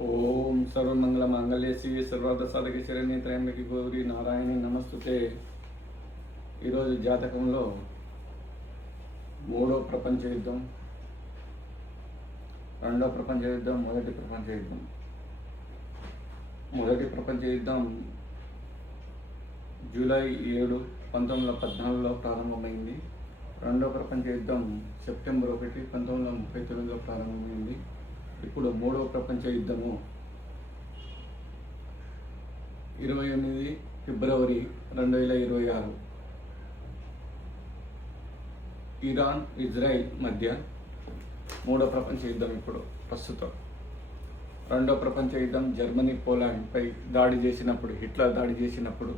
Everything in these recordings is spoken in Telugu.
ఓం సర్వమంగళ మాంగళ్య శివి సర్వార్థ సాధక శరణ్య త్రయంబకి గౌరి నారాయణి నమస్తుతే. ఈరోజు జాతకంలో మూడో ప్రపంచ యుద్ధం, రెండో ప్రపంచ యుద్ధం, మొదటి ప్రపంచ యుద్ధం. మొదటి ప్రపంచ యుద్ధం జూలై 7, 1914లో ప్రారంభమైంది. రెండో ప్రపంచ యుద్ధం సెప్టెంబర్ 1, 1939లో ప్రారంభమైంది. ఇప్పుడు మూడవ ప్రపంచ యుద్ధము 28 ఫిబ్రవరి 2026 ఇరాన్ ఇజ్రాయిల్ మధ్య మూడో ప్రపంచ యుద్ధం ఇప్పుడు ప్రస్తుతం. రెండో ప్రపంచ యుద్ధం జర్మనీ పోలాండ్పై దాడి చేసినప్పుడు, హిట్లర్ దాడి చేసినప్పుడు.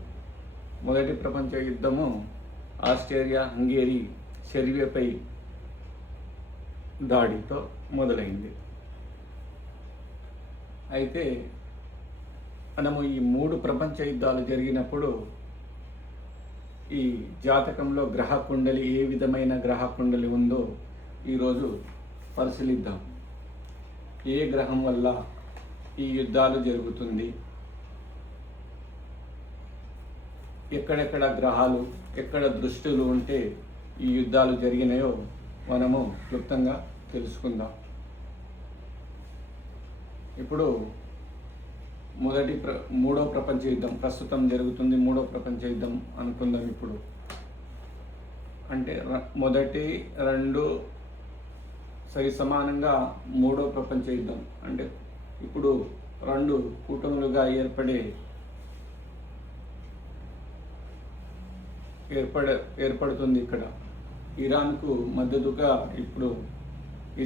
మొదటి ప్రపంచ యుద్ధము ఆస్ట్రేలియా, హంగేరీ, సెర్బియాపై దాడితో మొదలైంది. అయితే మనము ఈ మూడు ప్రపంచ యుద్ధాలు జరిగినప్పుడు ఈ జాతకంలో గ్రహ కుండలి, ఏ విధమైన గ్రహ కుండలి ఉందో ఈరోజు పరిశీలిద్దాం. ఏ గ్రహం వల్ల ఈ యుద్ధాలు జరుగుతుంది, ఎక్కడెక్కడ గ్రహాలు, ఎక్కడ దృష్టులు ఉంటే ఈ యుద్ధాలు జరిగినాయో మనము క్లుప్తంగా తెలుసుకుందాం. ఇప్పుడు మూడో ప్రపంచ యుద్ధం ప్రస్తుతం జరుగుతుంది. మూడో ప్రపంచ యుద్ధం అనుకుందాం. ఇప్పుడు అంటే మొదటి రెండు సరి సమానంగా మూడో ప్రపంచ యుద్ధం. అంటే ఇప్పుడు రెండు కూటములుగా ఏర్పడుతుంది. ఇక్కడ ఇరాన్కు మద్దతుగా, ఇప్పుడు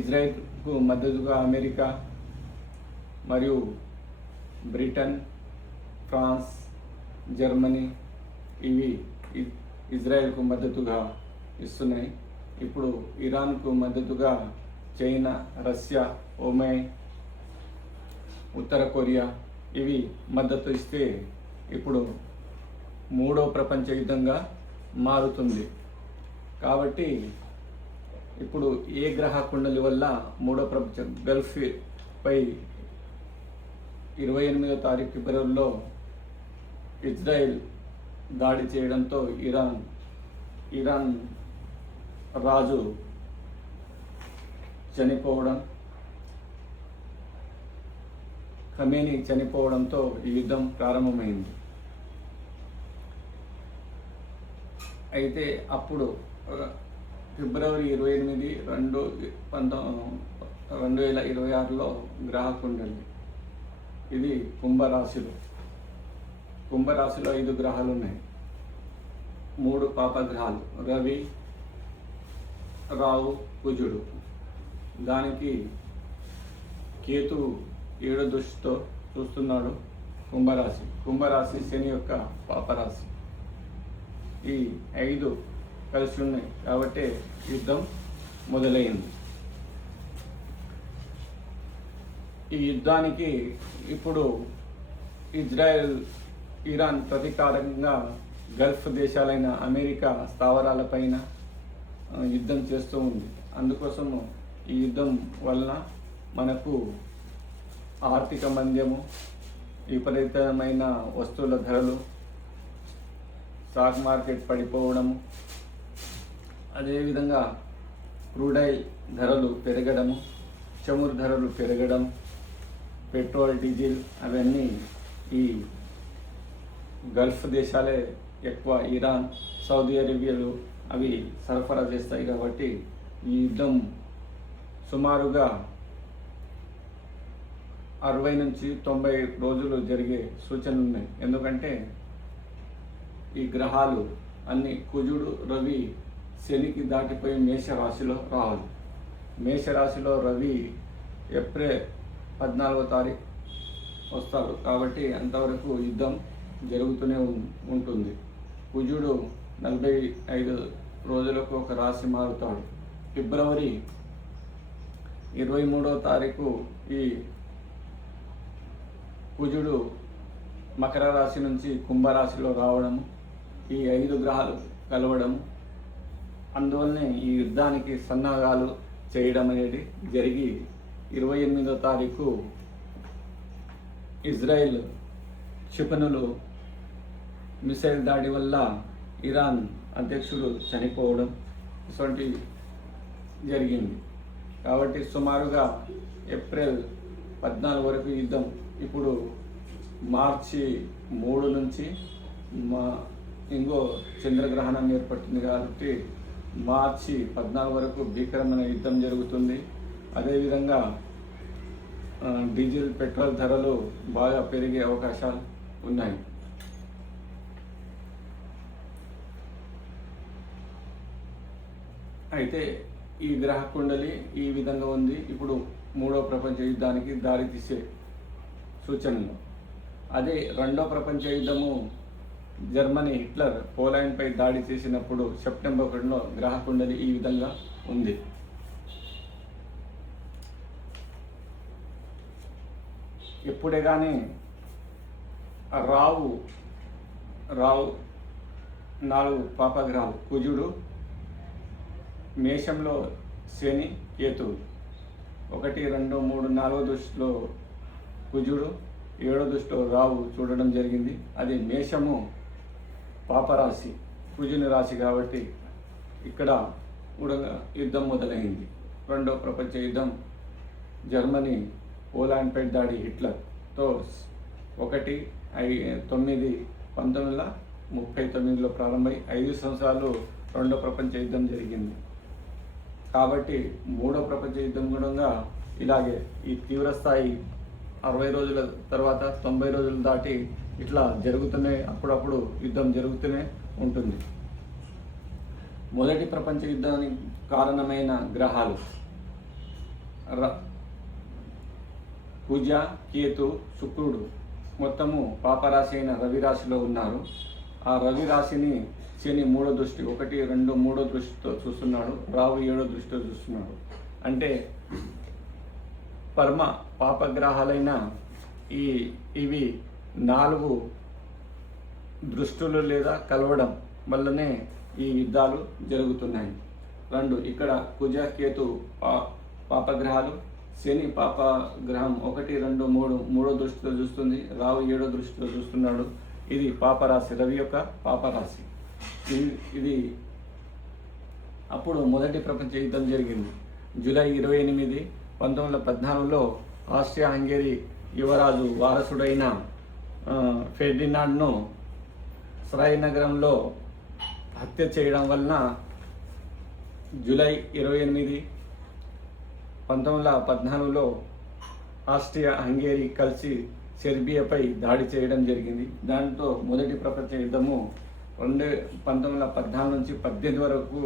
ఇజ్రాయెల్కు మద్దతుగా అమెరికా మరియు బ్రిటన్, ఫ్రాన్స్, జర్మనీ ఇవి ఇజ్రాయెల్కు మద్దతుగా ఇస్తున్నాయి. ఇప్పుడు ఇరాన్కు మద్దతుగా చైనా, రష్యా, ఒమన్, ఉత్తర కొరియా ఇవి మద్దతు ఇస్తే ఇప్పుడు మూడో ప్రపంచ యుద్ధంగా మారుతుంది. కాబట్టి ఇప్పుడు ఏ గ్రహ కుండలి వల్ల మూడో ప్రపంచ గల్ఫ్ పై 28వ తారీఖు ఫిబ్రవరిలో ఇజ్రాయెల్ దాడి చేయడంతో ఇరాన్ రాజు చనిపోవడం, ఖమేనీ చనిపోవడంతో ఈ యుద్ధం ప్రారంభమైంది. అయితే అప్పుడు ఫిబ్రవరి 28, 2026లో గ్రహ కుండలి ఇది కుంభరాశిలో 5 గ్రహాలు ఉన్నాయి. 3 పాపగ్రహాలు రవి, రావు, కుజుడు. దానికి కేతు 7 దృష్టితో చూస్తున్నాడు కుంభరాశి శని యొక్క పాపరాశి. ఈ 5 కలిసి ఉన్నాయి కాబట్టి యుద్ధం మొదలైంది. ఈ యుద్ధానికి ఇప్పుడు ఇజ్రాయెల్, ఇరాన్ ప్రతీకారంగా గల్ఫ్ దేశాలైన అమెరికా స్థావరాలపైన యుద్ధం చేస్తూ ఉంది. అందుకోసము ఈ యుద్ధం వలన మనకు ఆర్థిక మంద్యము, విపరీతమైన వస్తువుల ధరలు, స్టాక్ మార్కెట్ పడిపోవడము, అదేవిధంగా క్రూడ్ ఆయిల్ ధరలు పెరగడము, చమురు ధరలు పెరగడం, పెట్రోల్, డీజిల్ అవన్నీ ఈ గల్ఫ్ దేశాలే ఎక్కువ, ఇరాన్, సౌదీ అరేబియాలు అవి సరఫరా చేస్తాయి. కాబట్టి ఈ యుద్ధం సుమారుగా 60 నుంచి 90 రోజులు జరిగే సూచనలు ఉన్నాయి. ఎందుకంటే ఈ గ్రహాలు అన్ని కుజుడు, రవి శనికి దాటిపోయి మేషరాశిలో రావాలి. మేషరాశిలో రవి ఏప్రిల్ 14వ తారీఖు వస్తారు. కాబట్టి అంతవరకు యుద్ధం జరుగుతూనే ఉంటుంది. కుజుడు 45 రోజులకు ఒక రాశి మారుతాడు. ఫిబ్రవరి 23వ తారీఖు ఈ కుజుడు మకర రాశి నుంచి కుంభరాశిలో రావడము, ఈ 5 గ్రహాలు కలవడము, అందువల్లనే ఈ యుద్ధానికి సన్నాహాలు చేయడం అనేది జరిగి 28వ తారీఖు ఇజ్రాయెల్ క్షిపణులు మిసైల్ దాడి వల్ల ఇరాన్ అధ్యక్షుడు చనిపోవడం ఇటువంటి జరిగింది. కాబట్టి సుమారుగా ఏప్రిల్ 14 వరకు యుద్ధం. ఇప్పుడు మార్చి 3 నుంచి ఇంకో చంద్రగ్రహణం ఏర్పడుతుంది కాబట్టి మార్చి 14 వరకు భీకరమైన యుద్ధం జరుగుతుంది. అదేవిధంగా డీజిల్ పెట్రోల్ ధరలు బాగా పెరిగే అవకాశాలు ఉన్నాయి. అయితే ఈ గ్రహ కుండలి ఈ విధంగా ఉంది. ఇప్పుడు 3వ ప్రపంచ యుద్ధానికి దారితీసే సూచనలు. అదే 2వ ప్రపంచ యుద్ధము జర్మనీ హిట్లర్ పోలాండ్పై దాడి చేసినప్పుడు సెప్టెంబర్ 1లో గ్రహ కుండలి ఈ విధంగా ఉంది. ఎప్పుడే కానీ రావు 4 పాపగ్రహాలు కుజుడు, మేషంలో శని, కేతువు 1, 2, 3, 4 దృష్టిలో కుజుడు, 7వ దృష్టిలో రావు చూడడం జరిగింది. అది మేషము పాపరాశి, కుజుని రాశి కాబట్టి ఇక్కడ కూడా యుద్ధం మొదలైంది. 2వ ప్రపంచ యుద్ధం జర్మనీ పోలాండ్పై దాడి హిట్లర్తో 1939లో ప్రారంభమై 5 సంవత్సరాలు 2వ ప్రపంచ యుద్ధం జరిగింది. కాబట్టి 3వ ప్రపంచ యుద్ధం కూడా ఇలాగే ఈ తీవ్రస్థాయి 60 రోజుల తర్వాత 90 రోజులు దాటి ఇట్లా జరుగుతూనే అప్పుడప్పుడు యుద్ధం జరుగుతూనే ఉంటుంది. మొదటి ప్రపంచ యుద్ధానికి కారణమైన గ్రహాలు కుజ, కేతు, శుక్రుడు మొత్తము పాపరాశి అయిన రవి రాశిలో ఉన్నారు. ఆ రవి రాశిని శని 3వ దృష్టి 1, 2, 3వ దృష్టితో చూస్తున్నాడు. రావు 7వ దృష్టితో చూస్తున్నాడు. అంటే పరమ పాపగ్రహాలైన ఇవి 4 దృష్టులు లేదా కలవడం వల్లనే ఈ యుద్ధాలు జరుగుతున్నాయి. 2 ఇక్కడ కుజ, కేతు పాపగ్రహాలు, శని పాపగ్రహం 1, 2, 3 3వ దృష్టితో చూస్తుంది. రావు 7వ దృష్టితో చూస్తున్నాడు. ఇది పాపరాశి, రవి యొక్క పాపరాశి. ఇది అప్పుడు మొదటి ప్రపంచ యుద్ధం జరిగింది. జూలై 28, 1914లో ఆస్ట్రియా హంగేరీ యువరాజు వారసుడైన ఫెర్డినాండ్ను సరాయ్ నగరంలో హత్య చేయడం వలన జూలై 28, 1914లో ఆస్ట్రియా హంగేరీ కలిసి సెర్బియాపై దాడి చేయడం జరిగింది. దాంతో మొదటి ప్రపంచ యుద్ధము 1914 నుంచి 18 వరకు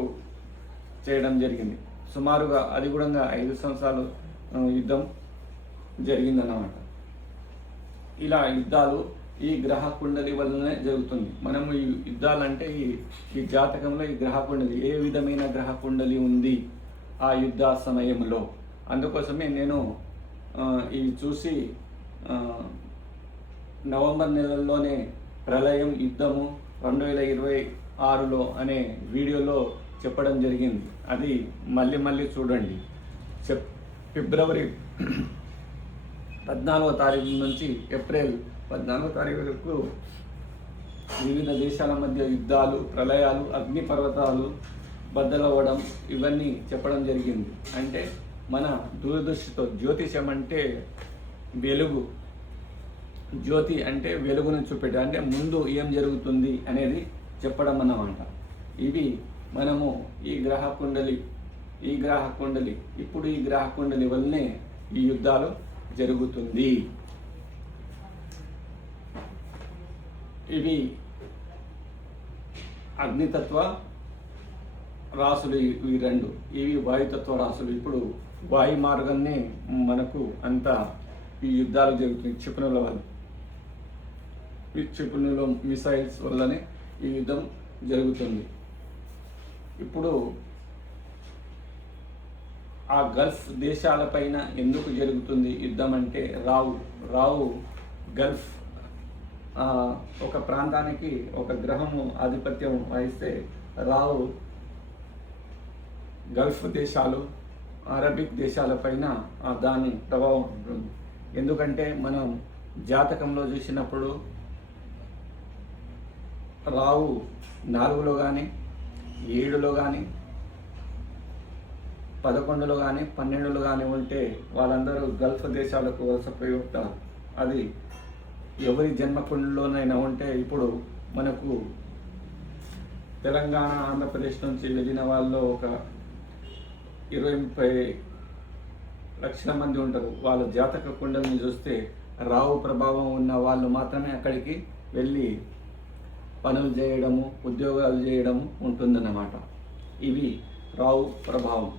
చేయడం జరిగింది. సుమారుగా అది కూడా 5 సంవత్సరాలు యుద్ధం జరిగిందన్నమాట. ఇలా యుద్ధాలు ఈ గ్రహ కుండలి వల్లనే జరుగుతుంది. మనము ఈ యుద్ధాలంటే ఈ జాతకంలో ఈ గ్రహ కుండలి ఏ విధమైన గ్రహ కుండలి ఉంది ఆ యుద్ధ సమయంలో, అందుకోసమే నేను ఇవి చూసి నవంబర్ నెలల్లోనే ప్రళయం యుద్ధము 2026లో అనే వీడియోలో చెప్పడం జరిగింది. అది మళ్ళీ చూడండి. ఫిబ్రవరి 14వ తారీఖు నుంచి ఏప్రిల్ 14వ తారీఖు వరకు వివిధ దేశాల మధ్య యుద్ధాలు, ప్రళయాలు, అగ్నిపర్వతాలు బద్దలవ్వడం ఇవన్నీ చెప్పడం జరిగింది. అంటే మన దూరదృష్టితో జ్యోతిషం అంటే వెలుగు, జ్యోతి అంటే వెలుగును చూపెట్టే, అంటే ముందు ఏం జరుగుతుంది అనేది చెప్పడం అన్నమాట. ఇవి మనము ఈ గ్రహ కుండలి ఇప్పుడు ఈ గ్రహ కుండలి వల్లనే ఈ యుద్ధాలు జరుగుతుంది. ఇవి అగ్నితత్వ రాసులు, ఇవి 2 ఇవి వాయుతత్వ రాసులు. ఇప్పుడు వాయు మార్గాన్ని మనకు అంతా ఈ యుద్ధాలు జరుగుతుంది. క్షిపణుల వల్ల, క్షిపణుల మిసైల్స్ వల్లనే ఈ యుద్ధం జరుగుతుంది. ఇప్పుడు ఆ గల్ఫ్ దేశాలపైన ఎందుకు జరుగుతుంది యుద్ధం అంటే రావు గల్ఫ్ ఒక ప్రాంతానికి ఒక గ్రహము ఆధిపత్యం వహిస్తే రావు గల్ఫ్ దేశాలు, అరబిక్ దేశాలపైన దాని ప్రభావం ఉంటుంది. ఎందుకంటే మనం జాతకంలో చూసినప్పుడు రావు 4లో కానీ 7లో కానీ 11లో కానీ 12లో కానీ ఉంటే వాళ్ళందరూ గల్ఫ్ దేశాలకు వలసపోయి ఉంటారు. అది ఎవరి జన్మకుండలోనైనా ఉంటే ఇప్పుడు మనకు తెలంగాణ ఆంధ్రప్రదేశ్ నుంచి వెళ్ళిన వాళ్ళు ఒక 20-30 లక్షల మంది ఉంటారు. వాళ్ళ జాతక కుండల్ని చూస్తే రావు ప్రభావం ఉన్న వాళ్ళు మాత్రమే అక్కడికి వెళ్ళి పనులు చేయడము, ఉద్యోగాలు చేయడము ఉంటుందన్నమాట. ఇవి రావు ప్రభావం.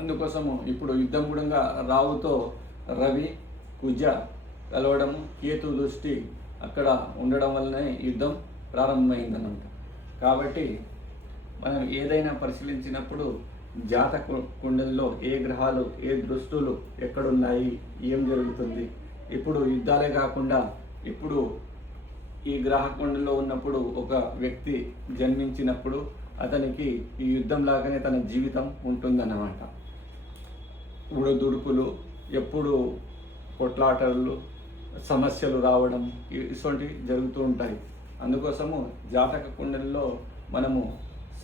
అందుకోసము ఇప్పుడు యుద్ధం కూడా రావుతో రవి కుజ కలవడము, కేతు దృష్టి అక్కడ ఉండడం వల్లనే యుద్ధం ప్రారంభమైందన్నమాట. కాబట్టి మనం ఏదైనా పరిశీలించినప్పుడు జాతక కుండల్లో ఏ గ్రహాలు, ఏ దృష్టులు ఎక్కడున్నాయి, ఏం జరుగుతుంది. ఇప్పుడు యుద్ధాలే కాకుండా ఇప్పుడు ఈ గ్రహ కుండలో ఉన్నప్పుడు ఒక వ్యక్తి జన్మించినప్పుడు అతనికి ఈ యుద్ధం లాగానే తన జీవితం ఉంటుందన్నమాట. ఉడుదుడుకులు, ఎప్పుడు కొట్లాటలు, సమస్యలు రావడం ఇటువంటివి జరుగుతూ ఉంటాయి. అందుకోసము జాతక కుండల్లో మనము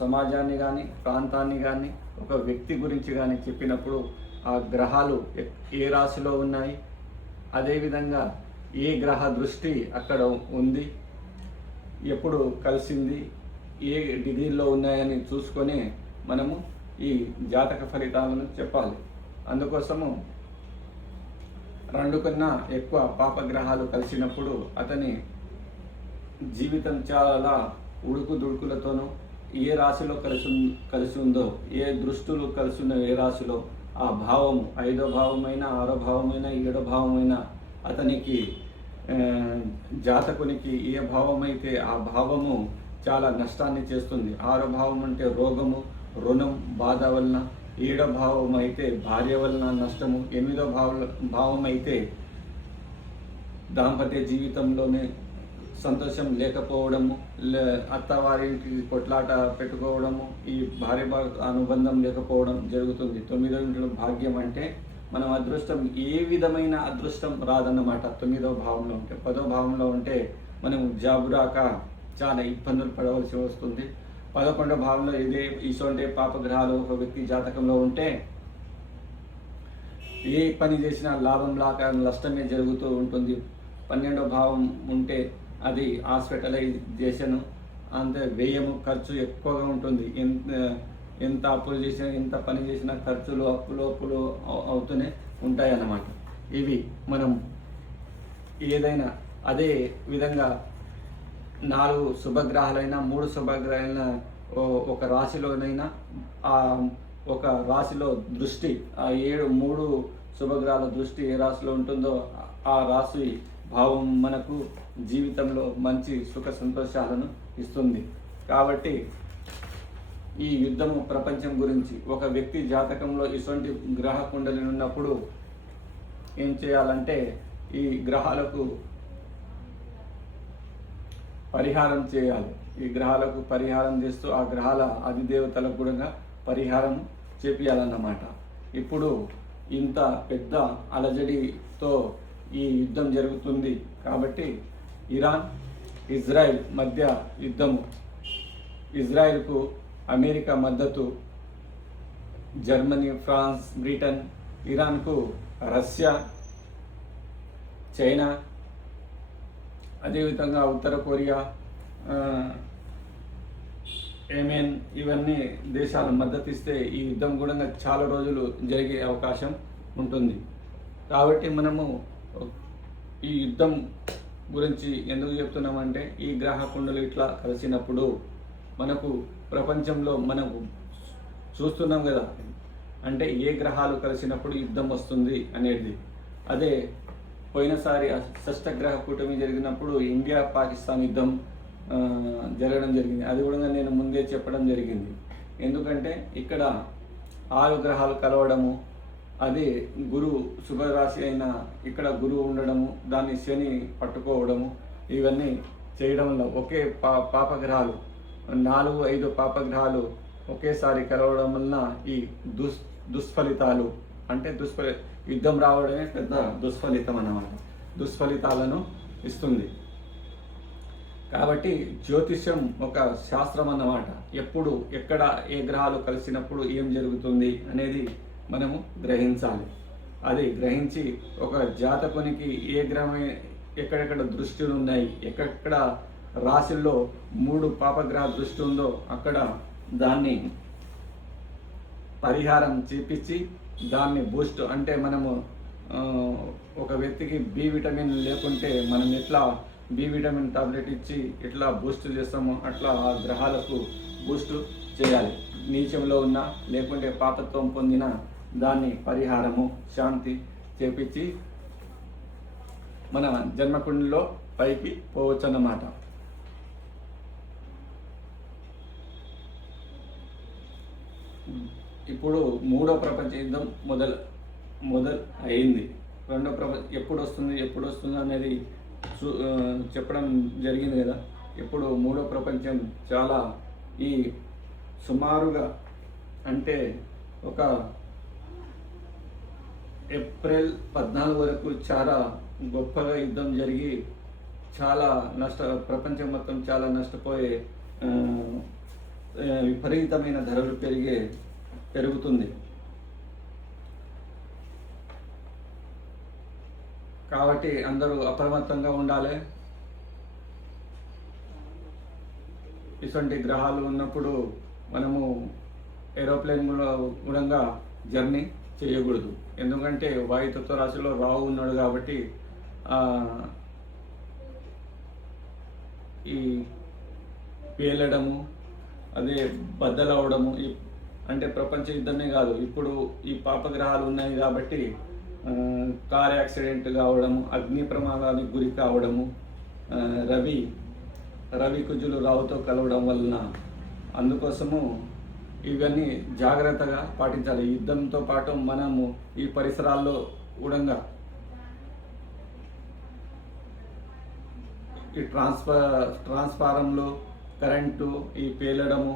సమాజాన్ని కానీ, ప్రాంతాన్ని కానీ, ఒక వ్యక్తి గురించి కానీ చెప్పినప్పుడు ఆ గ్రహాలు ఏ రాశిలో ఉన్నాయి, అదేవిధంగా ఏ గ్రహ దృష్టి అక్కడ ఉంది, ఎప్పుడు కలిసింది, ఏ డిగ్రీల్లో ఉన్నాయని చూసుకొని మనము ఈ జాతక ఫలితాలను చెప్పాలి. అందుకోసము 2 కన్నా ఎక్కువ పాపగ్రహాలు కలిసినప్పుడు అతని జీవితం చాలా ఉడుకుదుడుకులతోనూ, ఏ రాశిలో కలిసి ఉందో, ఏ దృష్టులు కలిసి ఉన్న ఏ రాశిలో ఆ భావము 5వ భావమైనా, 6వ భావమైనా, 7వ భావమైనా అతనికి జాతకునికి ఏ భావం అయితే ఆ భావము చాలా నష్టాన్ని చేస్తుంది. 6వ భావం అంటే రోగము, రుణం, బాధ వలన, 7వ భావం అయితే భార్య వలన నష్టము, 8వ భావం అయితే దాంపత్య జీవితంలోనే సంతోషం లేకపోవడము, అత్తవారింటికి కొట్లాట పెట్టుకోవడము, ఈ భార్య భర్త అనుబంధం లేకపోవడం జరుగుతుంది. 9వ ఇంట్లో భాగ్యం అంటే మనం అదృష్టం, ఏ విధమైన అదృష్టం రాదన్నమాట 9వ భావంలో ఉంటే. 10వ భావంలో ఉంటే మనం జాబు రాక చాలా ఇబ్బందులు పడవలసి వస్తుంది. 11వ భావంలో ఇటువంటి పాపగ్రహాలు ఒక వ్యక్తి జాతకంలో ఉంటే ఏ పని చేసినా లాభం లాక నష్టమే జరుగుతూ ఉంటుంది. 12వ భావం ఉంటే అది హాస్పిటలైజేషన్, అంతే వ్యయము, ఖర్చు ఎక్కువగా ఉంటుంది. ఎంత అప్పులు చేసినా, ఎంత పని చేసినా ఖర్చులు, అప్పులు అవుతూనే ఉంటాయన్నమాట. ఇవి మనం ఏదైనా అదే విధంగా 4 శుభగ్రహాలైనా, 3 శుభగ్రహాలైనా ఒక రాశిలోనైనా ఒక రాశిలో దృష్టి, ఆ 3 శుభగ్రహాల దృష్టి ఏ రాశిలో ఉంటుందో ఆ రాశి భావం మనకు జీవితంలో మంచి సుఖ సంతోషాలను ఇస్తుంది. కాబట్టి ఈ యుద్ధము ప్రపంచం గురించి ఒక వ్యక్తి జాతకంలో ఇటువంటి గ్రహ కుండలి ఉన్నప్పుడు ఏం చేయాలంటే ఈ గ్రహాలకు పరిహారం చేయాలి. ఈ గ్రహాలకు పరిహారం చేస్తూ ఆ గ్రహాల అధిదేవతలకు కూడా పరిహారం చేపియాలన్నమాట. ఇప్పుడు ఇంత పెద్ద అలజడితో ఈ యుద్ధం జరుగుతుంది కాబట్టి ఇరాన్, ఇజ్రాయెల్ మధ్య యుద్ధము, ఇజ్రాయెల్కు అమెరికా మద్దతు, జర్మనీ, ఫ్రాన్స్, బ్రిటన్, ఇరాన్కు రష్యా, చైనా, అదేవిధంగా ఉత్తర కొరియా, యెమెన్, ఇవన్నీ దేశాలు మద్దతు ఇస్తే ఈ యుద్ధం కూడా చాలా రోజులు జరిగే అవకాశం ఉంటుంది. కాబట్టి మనము ఈ యుద్ధం గురించి ఎందుకు చెప్తున్నామంటే ఈ గ్రహ కుండలు ఇట్లా కలిసినప్పుడు మనకు ప్రపంచంలో మనకు చూస్తున్నాం కదా, అంటే ఏ గ్రహాలు కలిసినప్పుడు యుద్ధం వస్తుంది అనేది. అదే పోయినసారి షష్టగ్రహ కూటమి జరిగినప్పుడు ఇండియా పాకిస్తాన్ యుద్ధం జరగడం జరిగింది. అది కూడా నేను ముందే చెప్పడం జరిగింది. ఎందుకంటే ఇక్కడ 6 గ్రహాలు కలవడము, అది గురువు శుభరాశి అయిన ఇక్కడ గురువు ఉండడము, దాన్ని శని పట్టుకోవడము, ఇవన్నీ చేయడం వల్ల ఒకే పాపగ్రహాలు 4-5 పాపగ్రహాలు ఒకేసారి కలవడం వలన ఈ దుష్ఫలితాలు, అంటే యుద్ధం రావడమే పెద్ద దుష్ఫలితం అన్నమాట. దుష్ఫలితాలను ఇస్తుంది. కాబట్టి జ్యోతిష్యం ఒక శాస్త్రం అన్నమాట. ఎప్పుడు ఎక్కడ ఏ గ్రహాలు కలిసినప్పుడు ఏం జరుగుతుంది అనేది మనము గ్రహించాలి. అది గ్రహించి ఒక జాతకునికి ఏ గ్రహం ఎక్కడెక్కడ దృష్టిలు ఉన్నాయి, ఎక్కడెక్కడ రాశుల్లో 3 పాపగ్రహ దృష్టి ఉందో అక్కడ దాన్ని పరిహారం చేపించి దాన్ని బూస్ట్, అంటే మనము ఒక వ్యక్తికి బి విటమిన్ లేకుంటే మనం ఎట్లా బి విటమిన్ టాబ్లెట్ ఇచ్చి ఎట్లా బూస్ట్ చేస్తామో అట్లా ఆ గ్రహాలకు బూస్ట్ చేయాలి. నీచంలో ఉన్న లేకుంటే పాపత్వం పొందిన దాన్ని పరిహారము శాంతి చేపించి మన జన్మకుండిలో పైకి పోవచ్చు అన్నమాట. ఇప్పుడు 3వ ప్రపంచ యుద్ధం మొదలు అయింది. 2వ ప్రపంచ ఎప్పుడు వస్తుంది అనేది చెప్పడం జరిగింది కదా. ఇప్పుడు 3వ ప్రపంచం చాలా ఈ సుమారుగా అంటే ఒక ఏప్రిల్ 14 వరకు చాలా గొప్పగా యుద్ధం జరిగి చాలా ప్రపంచం మొత్తం చాలా నష్టపోయే విపరీతమైన ధరలు పెరుగుతుంది. కాబట్టి అందరూ అప్రమత్తంగా ఉండాలి. ఇటువంటి గ్రహాలు ఉన్నప్పుడు మనము ఏరోప్లేన్ మూలంగా జర్నీ చేయకూడదు. ఎందుకంటే వాయుతత్వ రాశిలో రాహు ఉన్నాడు కాబట్టి ఈ పేలడము అదే బద్దలవడము అంటే ప్రపంచ యుద్ధమే కాదు, ఇప్పుడు ఈ పాపగ్రహాలు ఉన్నాయి కాబట్టి కార్ యాక్సిడెంట్ కావడము, అగ్ని ప్రమాదానికి గురి కావడము, రవి కుజులు రావుతో కలవడం వలన, అందుకోసము ఇవన్నీ జాగ్రత్తగా పాటించాలి. యుద్ధంతో పాటు మనము ఈ పరిసరాల్లో కూడా ఈ ట్రాన్స్ఫారంలో కరెంటు ఈ పేలడము,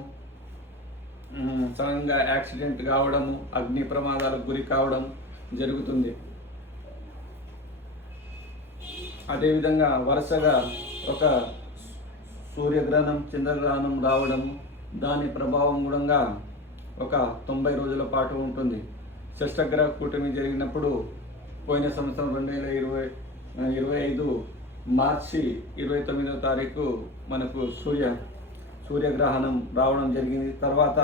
సడన్గా యాక్సిడెంట్ కావడము, అగ్ని ప్రమాదాలకు గురి కావడం జరుగుతుంది. అదేవిధంగా వరుసగా ఒక సూర్యగ్రహణం చంద్రగ్రహణం రావడము, దాని ప్రభావం కూడా ఒక 90 రోజుల పాటు ఉంటుంది. షష్టగ్రహ కూటమి జరిగినప్పుడు పోయిన సంవత్సరం 2025 మార్చి 29వ తారీఖు మనకు సూర్యగ్రహణం రావడం జరిగింది. తర్వాత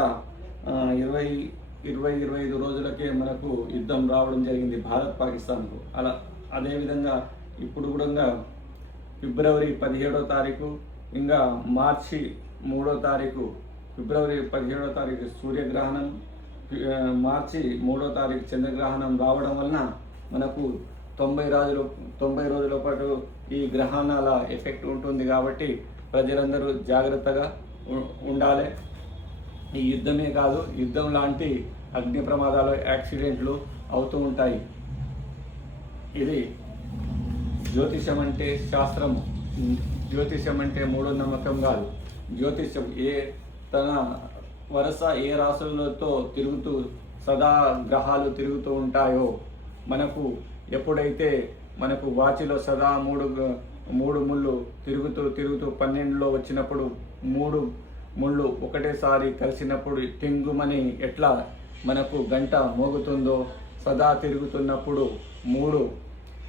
25 రోజులకే మనకు యుద్ధం రావడం జరిగింది భారత్ పాకిస్తాన్కు. అదేవిధంగా ఇప్పుడు కూడా ఫిబ్రవరి 17వ తారీఖు ఇంకా మార్చి 3వ తారీఖు, ఫిబ్రవరి 17వ తారీఖు సూర్యగ్రహణం, మార్చి 3వ తారీఖు చంద్రగ్రహణం రావడం వలన మనకు 90 రోజుల పాటు ఈ గ్రహణాల ఎఫెక్ట్ ఉంటుంది. కాబట్టి ప్రజలందరూ జాగ్రత్తగా ఉండాలి. ఈ యుద్ధమే కాదు, యుద్ధం లాంటి అగ్ని ప్రమాదాలు యాక్సిడెంట్లు అవుతూ ఉంటాయి. ఇది జ్యోతిషం అంటే శాస్త్రము. జ్యోతిషం అంటే మూఢనమ్మకం కాదు. జ్యోతిషం తన వరుస ఏ రాశులతో తిరుగుతూ సదా గ్రహాలు తిరుగుతూ ఉంటాయో, మనకు ఎప్పుడైతే మనకు వాచిలో సదా మూడు ముళ్ళు తిరుగుతూ 12లో వచ్చినప్పుడు 3 ముళ్ళు ఒకటేసారి కలిసినప్పుడు టింగుమని ఎట్లా మనకు గంట మోగుతుందో, సదా తిరుగుతున్నప్పుడు 3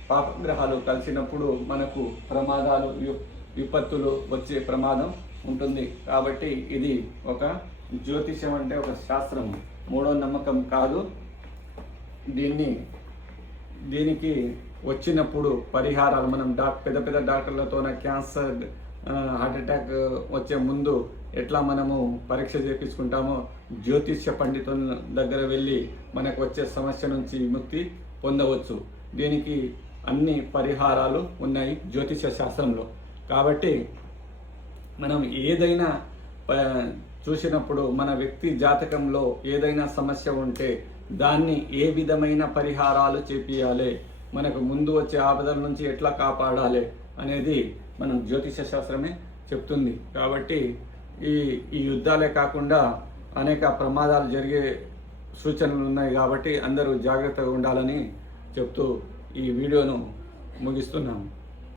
పాపగ్రహాలు కలిసినప్పుడు మనకు ప్రమాదాలు విపత్తులు వచ్చే ప్రమాదం ఉంటుంది. కాబట్టి ఇది ఒక జ్యోతిషం అంటే ఒక శాస్త్రం, మూఢనమ్మకం కాదు. దీనికి వచ్చినప్పుడు పరిహారాలు మనం పెద్ద పెద్ద డాక్టర్లతో క్యాన్సర్ హార్ట్ అటాక్ వచ్చే ముందు ఎట్లా మనము పరీక్ష చేయించుకుంటామో, జ్యోతిష్య పండితుల దగ్గర వెళ్ళి మనకు వచ్చే సమస్య నుంచి విముక్తి పొందవచ్చు. దీనికి అన్ని పరిహారాలు ఉన్నాయి జ్యోతిష శాస్త్రంలో. కాబట్టి మనం ఏదైనా చూసినప్పుడు మన వ్యక్తి జాతకంలో ఏదైనా సమస్య ఉంటే దాన్ని ఏ విధమైన పరిహారాలు చేపియాలి, మనకు ముందు వచ్చే ఆపదల నుంచి ఎట్లా కాపాడాలి అనేది మనం జ్యోతిష శాస్త్రమే చెప్తుంది. కాబట్టి ఈ యుద్ధాలే కాకుండా అనేక ప్రమాదాలు జరిగే సూచనలు ఉన్నాయి. కాబట్టి అందరూ జాగ్రత్తగా ఉండాలని చెప్తూ ఈ వీడియోను ముగిస్తున్నాము.